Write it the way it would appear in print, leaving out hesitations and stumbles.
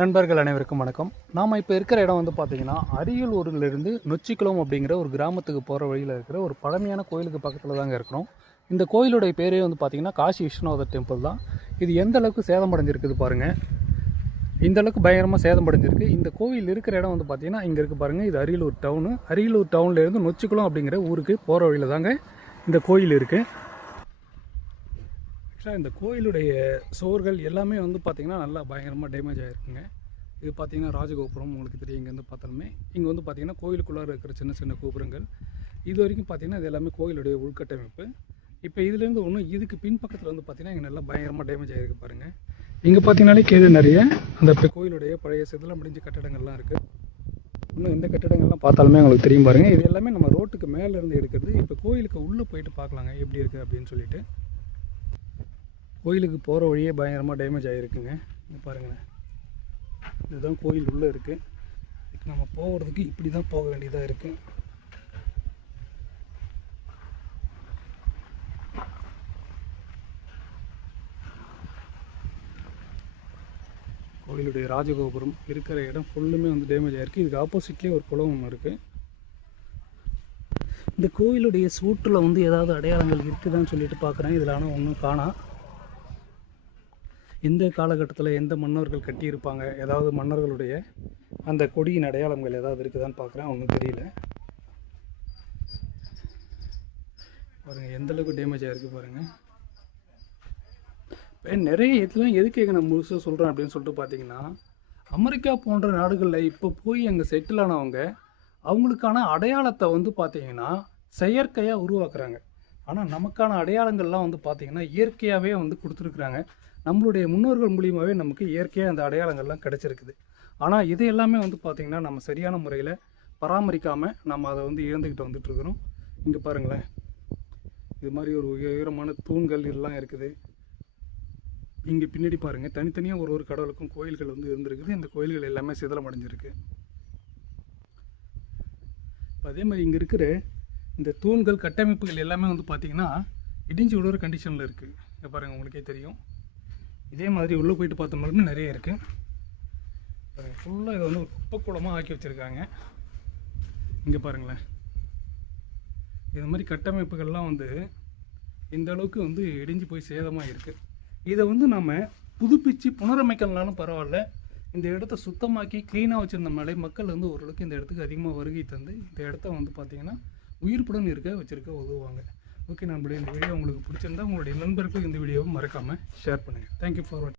நண்பர்கள் அனைவருக்கும் வணக்கம். நாம் இப்போ இருக்கிற இடம் வந்து பார்த்திங்கன்னா, அரியலூரிலிருந்து நொச்சிக்குளம் அப்படிங்கிற ஒரு கிராமத்துக்கு போகிற வழியில் இருக்கிற ஒரு பழமையான கோயிலுக்கு பக்கத்தில் தாங்க இருக்கிறோம். இந்த கோயிலுடைய பேரே வந்து பார்த்திங்கன்னா காசி விஸ்வநாதர் டெம்பிள் தான். இது எந்த அளவுக்கு சேதமடைஞ்சிருக்குது பாருங்கள். இந்த அளவுக்கு பயங்கரமாக சேதமடைஞ்சிருக்கு. இந்த கோயில் இருக்கிற இடம் வந்து பார்த்திங்கன்னா இங்கே இருக்குது பாருங்கள். இது அரியலூர் டவுனு. அரியலூர் டவுன்லேருந்து நொச்சிக்குளம் அப்படிங்கிற ஊருக்கு போகிற வழியில் தாங்க இந்த கோயில் இருக்குது. ஆக்சுவலாக இந்த கோயிலுடைய சுவர்கள் எல்லாமே வந்து பார்த்திங்கன்னா நல்லா பயங்கரமாக டேமேஜ் ஆகிருக்குங்க. இது பார்த்திங்கன்னா ராஜகோபுரம் உங்களுக்கு தெரியும். இங்கேருந்து பார்த்தாலுமே இங்கே வந்து பார்த்திங்கன்னா கோயிலுக்குள்ளார இருக்கிற சின்ன சின்ன கோபுரங்கள் இது வரைக்கும் பார்த்திங்கன்னா இது எல்லாமே கோயிலுடைய உள்கட்டமைப்பு. இப்போ இதுலேருந்து ஒன்று இதுக்கு பின்பக்கத்தில் வந்து பார்த்திங்கன்னா இங்கே நல்லா பயங்கரமாக டேமேஜ் ஆகிருக்கு பாருங்கள். இங்கே பார்த்திங்கனாலே கேது நிறைய அந்த கோயிலுடைய பழைய சிதிலம் முடிஞ்ச கட்டடங்கள்லாம் இருக்குது. இன்னும் இந்த கட்டடங்கள்லாம் பார்த்தாலுமே உங்களுக்கு தெரியும் பாருங்கள். இது எல்லாமே நம்ம ரோட்டுக்கு மேலேருந்து எடுக்கிறது. இப்போ கோயிலுக்கு உள்ளே போயிட்டு பார்க்கலாங்க எப்படி இருக்குது அப்படின்னு சொல்லிட்டு. கோயிலுக்கு போகிற வழியே பயங்கரமாக டேமேஜ் ஆகிருக்குங்க. இங்கே பாருங்களேன், இதுதான் கோயில் உள்ளே இருக்குது. இதுக்கு நம்ம போகிறதுக்கு இப்படி தான் போக வேண்டியதாக இருக்குது. கோயிலுடைய ராஜகோபுரம் இருக்கிற இடம் ஃபுல்லுமே வந்து டேமேஜ் ஆகிருக்கு. இதுக்கு ஆப்போசிட்லேயே ஒரு குளம் ஒன்று இருக்குது. இந்த கோயிலுடைய சூட்டில் வந்து ஏதாவது அடையாளங்கள் இருக்குதான்னு சொல்லிட்டு பார்க்குறேன். இதில் ஆனால் ஒன்றும் காணோம். எந்த காலகட்டத்தில் எந்த மன்னர்கள் கட்டியிருப்பாங்க, ஏதாவது மன்னர்களுடைய அந்த கொடியின் அடையாளங்கள் ஏதாவது இருக்குதான்னு பார்க்குறேன். ஒன்றும் தெரியல. பாருங்கள் எந்தளவுக்கு டேமேஜ் ஆகிருக்கு பாருங்கள். இப்போ நிறைய இதெல்லாம் எதுக்கு நான் முழுசாக சொல்கிறேன் அப்படின்னு சொல்லிட்டு பார்த்தீங்கன்னா, அமெரிக்கா போன்ற நாடுகளில் இப்போ போய் அங்கே செட்டில் ஆனவங்க அவங்களுக்கான அடையாளத்தை வந்து பார்த்திங்கன்னா செயற்கையாக உருவாக்குறாங்க. ஆனால் நமக்கான அடையாளங்கள்லாம் வந்து பார்த்திங்கன்னா இயற்கையாகவே வந்து கொடுத்துருக்குறாங்க. நம்மளுடைய முன்னோர்கள் மூலியமாகவே நமக்கு இயற்கையாக அந்த அடையாளங்கள்லாம் கிடச்சிருக்குது. ஆனால் இது எல்லாமே வந்து பார்த்திங்கன்னா நம்ம சரியான முறையில் பராமரிக்காமல் நம்ம அதை வந்து இழந்துக்கிட்டு வந்துட்டுருக்குறோம். இங்கே பாருங்களேன், இது மாதிரி ஒரு உயரமான தூண்கள் இதெல்லாம் இருக்குது. இங்கே பின்னாடி பாருங்கள், தனித்தனியாக ஒரு கடவுளுக்கும் கோயில்கள் வந்து இருந்திருக்குது. இந்த கோயில்கள் எல்லாமே சிதலம் அடைஞ்சிருக்கு. இப்போ அதே மாதிரி இங்கே இருக்கிற இந்த தூண்கள் கட்டமைப்புகள் எல்லாமே வந்து பார்த்திங்கன்னா இடிஞ்சு விடுற கண்டிஷனில் இருக்குது. இங்கே பாருங்கள், உங்களுக்கே தெரியும். இதே மாதிரி உள்ளே போயிட்டு பார்த்தோம்னாலுமே நிறைய இருக்குது. ஃபுல்லாக இதை வந்து ஒரு குப்பைக்கூடமாக ஆக்கி வச்சுருக்காங்க. இங்கே பாருங்களேன், இது மாதிரி கட்டமைப்புகள்லாம் வந்து இந்த அளவுக்கு வந்து இடிஞ்சு போய் சேதமாக இருக்குது. இதை வந்து நம்ம புதுப்பித்து புனரமைக்கலனாலும் பரவாயில்ல, இந்த இடத்த சுத்தமாக்கி க்ளீனாக வச்சுருந்தோம்னாலே மக்கள் வந்து ஓரளவுக்கு இந்த இடத்துக்கு அதிகமாக வருகை தந்து இந்த இடத்த வந்து பார்த்திங்கன்னா உயிர்ப்புடன் வச்சுருக்க உதவுவாங்க. ஓகே நண்பர்களே, இந்த வீடியோ உங்களுக்கு பிடிச்சிருந்தா உங்களுடைய நண்பர்களுக்கு இந்த வீடியோவை மறக்காமல் ஷேர் பண்ணுங்கள். தேங்க்யூ ஃபார் வாட்சிங்.